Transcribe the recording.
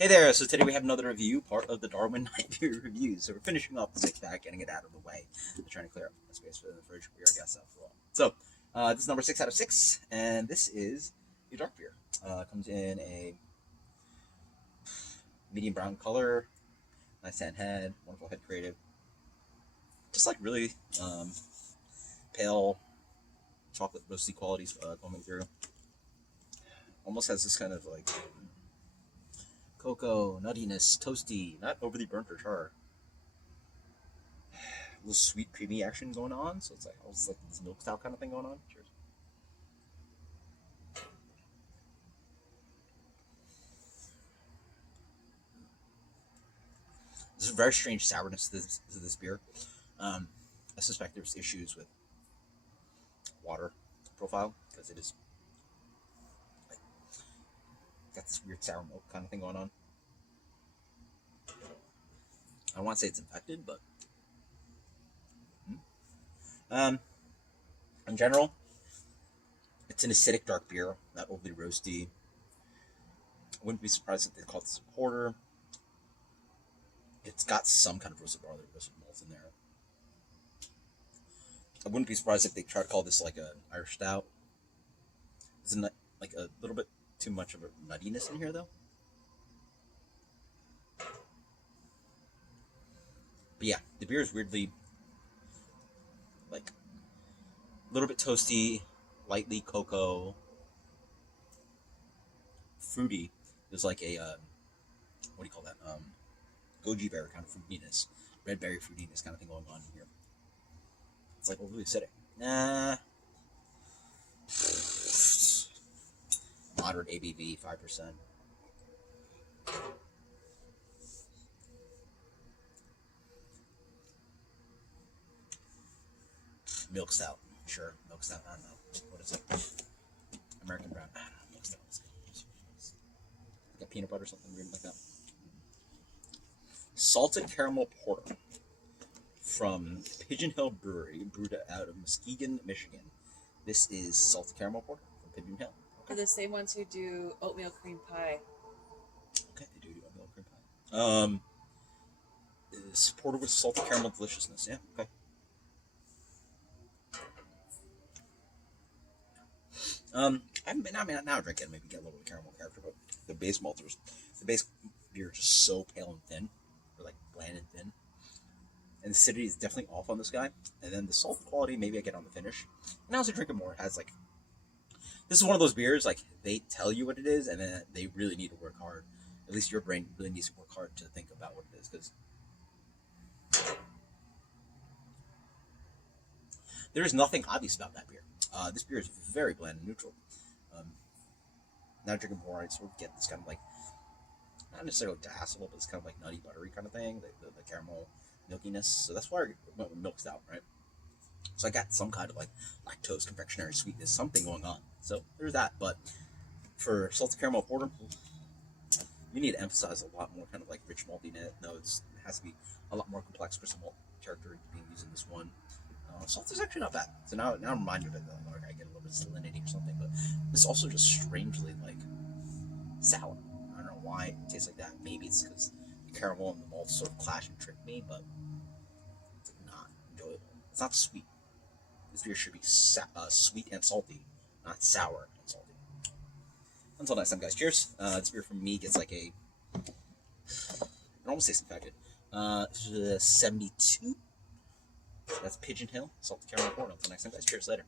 Hey there, so today we have another review, part of the Darwin Night Beer reviews. So we're finishing off the six-pack, getting it out of the way. We're trying to clear up the space for the fridge. We are guests after all. So, this is number 6 out of 6, and this is a dark beer. Comes in a medium brown color, nice tan head, wonderful head creative. Just like really pale chocolate roasty qualities coming through. Almost has this kind of like cocoa, nuttiness, toasty, not overly burnt or char. A little sweet, creamy action going on, so it's like almost like this milk stout kind of thing going on. Cheers. There's a very strange sourness to this beer. I suspect there's issues with water profile because it is like got this weird sour milk kind of thing going on. I don't want to say it's infected, but in general, it's an acidic dark beer, not overly roasty. I wouldn't be surprised if they called this a porter. It's got some kind of roasted barley, roasted malt in there. I wouldn't be surprised if they try to call this like an Irish stout. Isn't that like a little bit too much of a nuttiness in here, though? But yeah, the beer is weirdly like a little bit toasty, lightly cocoa, fruity. There's like a what do you call that? Goji berry kind of fruitiness, red berry fruitiness kind of thing going on in here. It's like overly acidic. Moderate ABV, 5%. Milk stout, sure. Milk stout, I don't know. What is it? American brown. I don't know. Milk stout. Like a peanut butter or something weird like that. Salted caramel porter from Pigeon Brewery, brewed out of Muskegon, Michigan. This is salted caramel porter from Pigeon Hill. They're the same ones who do oatmeal cream pie. Okay, they do oatmeal cream pie. It's porter with salted caramel deliciousness. Yeah, okay. I haven't been. I mean, now I drink it, maybe get a little caramel character, but the base beer is just so pale and thin, or like bland and thin. And the acidity is definitely off on this guy. And then the salt quality, maybe I get on the finish. And as I drink it more, it has like this is one of those beers like they tell you what it is, and then they really need to work hard. At least your brain really needs to work hard to think about what it is, because there is nothing obvious about that beer. This beer is very bland and neutral. Now drinking more, I sort of get this kind of like, not necessarily tassel, but it's kind of like nutty, buttery kind of thing, the caramel milkiness. So that's why I went with milk stout, right? So I got some kind of like lactose, confectionery sweetness, something going on. So there's that. But for salted caramel porter, you need to emphasize a lot more kind of like rich malty notes. It has to be a lot more complex for some malt character being used in this one. Salt is actually not bad. So now I'm reminded of it. Like I get a little bit of salinity or something, but it's also just strangely like sour. I don't know why it tastes like that. Maybe it's because the caramel and the malt sort of clash and trick me, but it's not enjoyable. It's not sweet. This beer should be sweet and salty, not sour and salty. Until next time, guys. Cheers. This beer from me gets like a, I almost say infected. 72. That's Pigeon Hill, salted caramel porter. Until next time, guys. Cheers. Later.